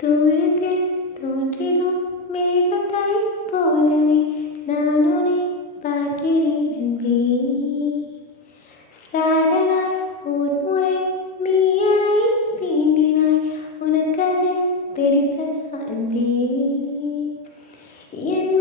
தூரத்தில் தோன்றிடும் மேகத்தைப் போலவே நான் உன்னை பார்க்கிறேன் அன்பே. சாரலாய் ஓர் முறை நீ என்னை தீண்டினாய், உனக்கது தெரிந்ததா அன்பே? என்